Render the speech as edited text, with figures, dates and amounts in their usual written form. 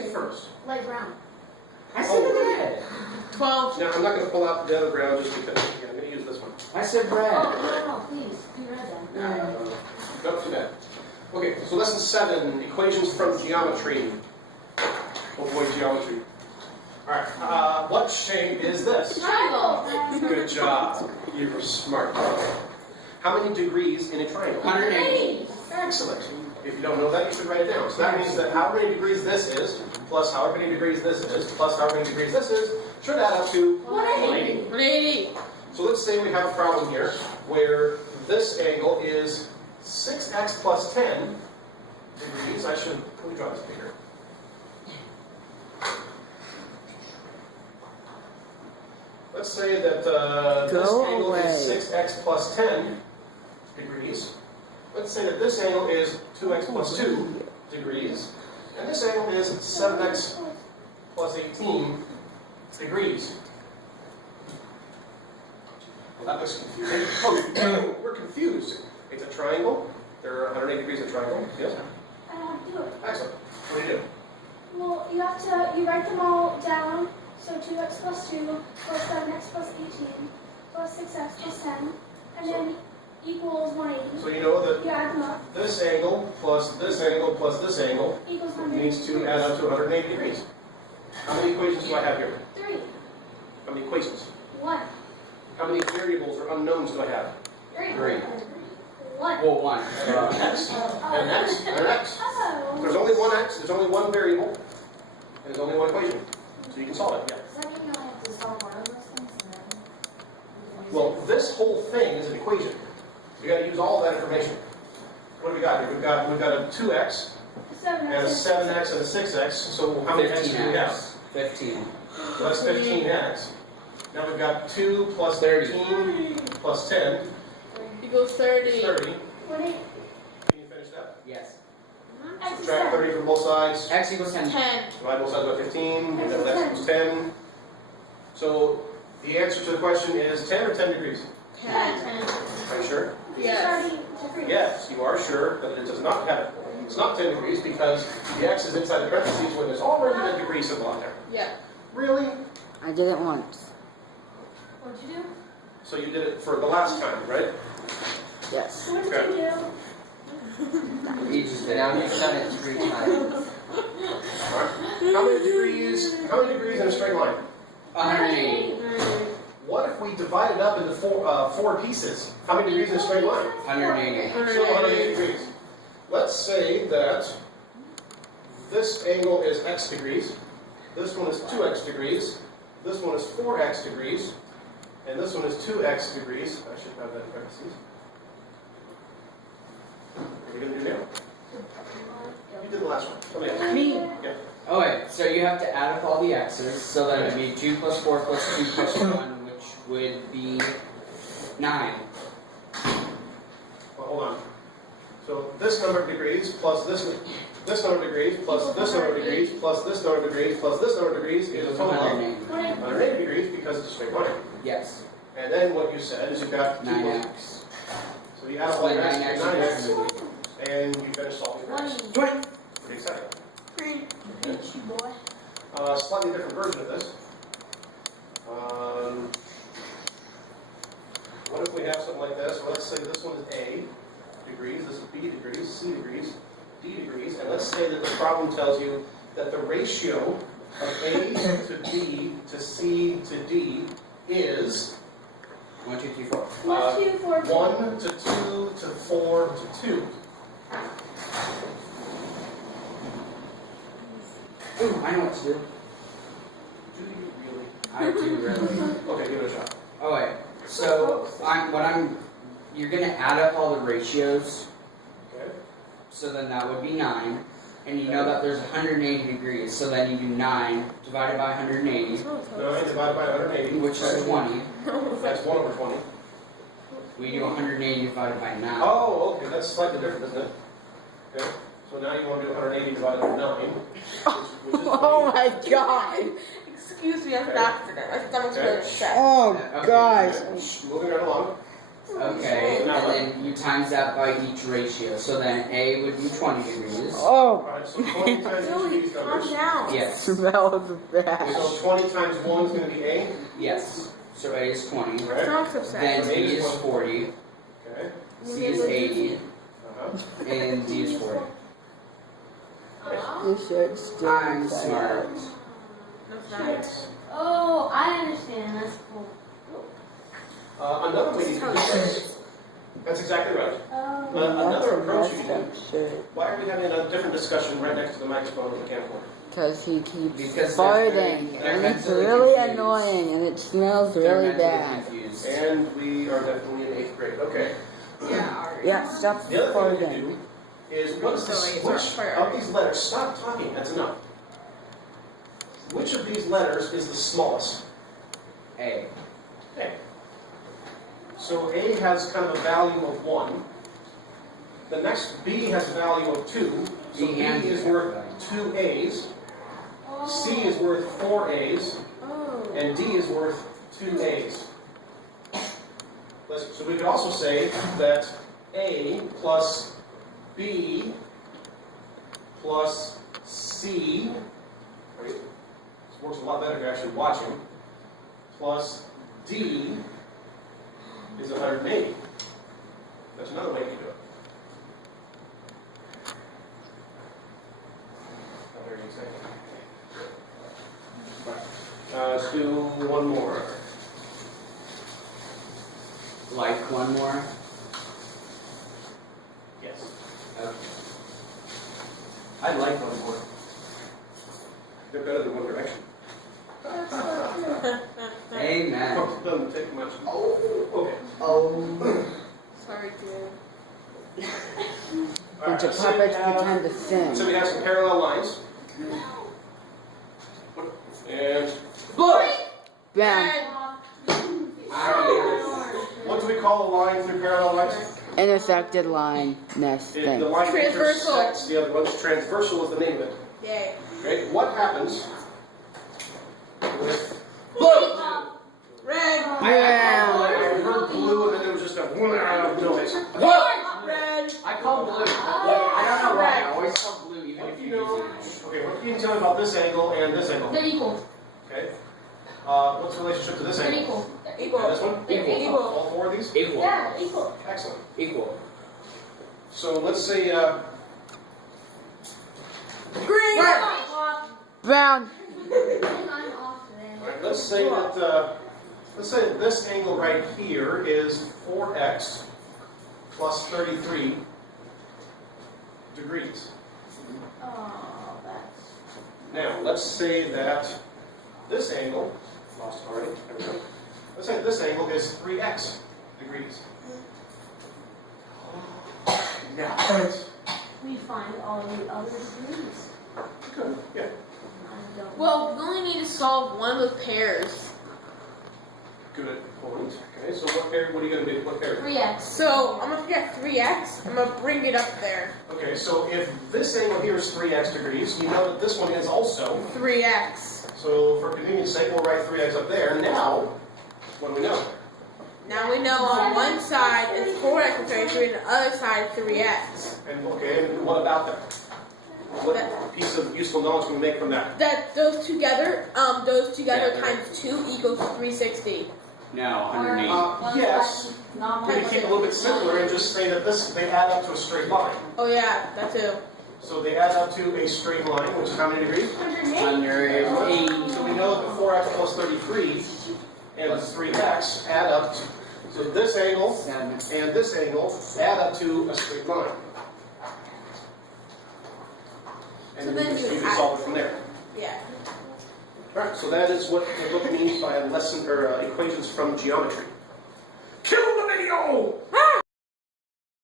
say first? Light brown. I said red. 12. Now, I'm not going to pull out the other brown just because I'm going to use this one. I said red. Oh, no, please. Do red then. Not too bad. Okay, so lesson 7, equations from geometry. Oh boy, geometry. Alright, what shape is this? Triangle. Good job. You were smart. How many degrees in a triangle? 180. Excellent. If you don't know that, you should write it down. So that means that however many degrees this is, plus however many degrees this is, plus however many degrees this is, should add up to 180. 180. So let's say we have a problem here where this angle is 6x plus 10 degrees. Let me draw this bigger. Let's say that this angle is 6x plus 10 degrees. Let's say that this angle is 2x plus 2 degrees. And this angle is 7x plus 18 degrees. Well, that looks confusing. Oh, we're confused. It's a triangle. There are 180 degrees in a triangle. Yes? I know how to do it. Excellent. What do you do? Well, you write them all down. So 2x plus 2 plus 7x plus 18 plus 6x plus 10, and then equals 180. So you know that You add them up. this angle plus this angle plus this angle Equals 180. needs to add up to 180 degrees. How many equations do I have here? 3. How many equations? 1. How many variables or unknowns do I have? 3. 3. 1. Well, 1. X. And an X. And an X. Oh. There's only one X, there's only one variable, and there's only one equation. So you can solve it, yeah. Does that mean you only have to solve one of those things and then? Well, this whole thing is an equation. We got to use all that information. What do we got here? We've got a 2x, 7x. and a 7x, and a 6x. So how many x's do we have? 15. So that's 15x. Now we've got 2 plus 13 plus 10, Equals 30. 30. 180. Can you finish that? Yes. X is Subtract 30 from both sides. X equals 10. 10. Divide both sides by 15, and then x equals 10. So the answer to the question is 10 or 10 degrees? 10. Are you sure? Yes. Yes, you are sure that it does not have, it's not 10 degrees because the x is inside the parentheses when there's already a degree symbol on there. Yeah. Really? I did it once. What'd you do? So you did it for the last time, right? Yes. What did Okay. you do? Now you've done it 3 times. Alright. How many degrees in a straight line? 180. What if we divide it up into four pieces? How many degrees in a straight line? 180. Still 180 degrees. Let's say that this angle is x degrees, this one is 2x degrees, this one is 4x degrees, and this one is 2x degrees. I should have that in parentheses. What are we going to do now? You did the last one. Come Me. Yeah. Oh wait, so you have to add up all the x's, so that it would be 2 plus 4 plus 2 plus 1, which would be 9. Well, hold on. So this number of degrees plus this number of degrees plus this number of degrees plus this number of degrees plus this number of degrees is a total of 180. 180 degrees because it's a straight line. Yes. And then what you said is you've got 2 9x. So you add all your x, 9x 9x, and you finish solving the rest. 20. Pretty exciting. Beat you, boy. Slightly different version of this. What if we have something like this? Well, let's say this one is A degrees, this is B degrees, C degrees, D degrees, and let's say that the problem tells you that the ratio of A to B to C to D is 1, 2, 3, 4. 1, 2, 4, 2. 1 to 2 to 4 to 2. Ooh, I know what to do. Do you really? I do really. Okay, give it a shot. Oh wait. So you're gonna add up all the ratios. Okay. So then that would be 9. And you know that there's 180 degrees, so then you do 9 divided by 180, 9 divided by 180. which is 20. That's 1 over 20. We do 180 divided by 9. Oh, okay, that's slightly different, isn't it? Okay. So now you want to do 180 divided by 9, which is 20. Oh my god. Excuse me, I'm an accident. My stomach's really upset. Oh Okay. gosh. Moving right along. Okay, and then you times that by each ratio. So then A would be 20 degrees. Oh, Alright, so 20 times each of these Calm numbers. down. Yes. smells bad. So 20 times 1 is going to be A. Yes. So A is 20. Right? Stomach's upset. Then B is 40. Okay. C is 80. Uh-huh. And D is 40. You should still I'm smart. That's nice. Oh, I understand. That's cool. Another way you can do this. That's exactly right. Oh. Another approach you can do. Shit. Why are we having a different discussion right next to the microphone of the camcorder? Because he keeps Because farting, they're and it's mentally really confused. annoying, and it smells They're really mentally bad. confused. And we are definitely in 8th grade. Okay. Yeah, alright. Yeah, stop The other thing we farting. can do is what's So, like, this, it's our which priority. of these letters, stop talking, that's enough. Which of these letters is the smallest? A. A. So A has kind of a value of 1. The next B has a value of 2. So B and is D. worth 2 A's. C is worth 4 A's. Oh. And D is worth 2 A's. So we could also say that A plus B plus C, right, this works a lot better if you're actually watching, plus D is 180. That's another way you can do it. I hear you saying. Let's do one more. Like one more. Yes. Okay. I like one more. They're better than One Direction. Amen. Doesn't take much. Oh, okay. Oh. Sorry, dude. Bunch of so we puppets have- pretend to sing. So we have some parallel lines. And Blue. Bam. what do we call a line through parallel lines? Intersected line. Nest The thing. line that Transversal. intersects the other ones. Transversal is the name of it. Yay. Okay? What happens with Blue. Red. Yeah. I heard blue and then there was just a noise. Blue. Red. I call blue. I don't know why. I always call blue even What if do you you know? use Okay, what can you tell me about this angle and this angle? They're equal. Okay. What's the relationship to this They're angle? equal. And Equal. this one? They're Equal. equal. All 4 of these? it. Equal. Yeah, they're equal. Excellent. Equal. So let's say Green. Brown. I'm off then. alright, let's say that this angle right here is 4x plus 33 degrees. Oh, that's. Now, let's say that this angle, lost already, there we go. Let's say that this angle is 3x degrees. Now, We find all the other degrees. good, yeah. I don't. Well, we only need to solve one of those pairs. Good point. Okay, so what are you going to do? What pair? 3x. So I'm gonna get 3x. I'm gonna bring it up there. Okay, so if this angle here is 3x degrees, you know that this one is also. 3x. So for convenience sake, we'll write 3x up there. Now, what do we know? Now we know on one side it's 4x and 33, and the other side 3x. And okay, and what about that? What piece of useful knowledge can we make from that? That those together Yeah. times 2 equals 360. No, 108. Yes. We can keep it a little bit simpler and just say that they add up to a straight line. Oh yeah, that too. So they add up to a straight line, which is how many degrees? 108. So we know that the 4x plus 33 and the 3x add up to, so this angle 7. and this angle add up to a straight line. And So then then you you just add- solve it from there. Yeah. Alright, so that is what the book means by lesson or equations from geometry.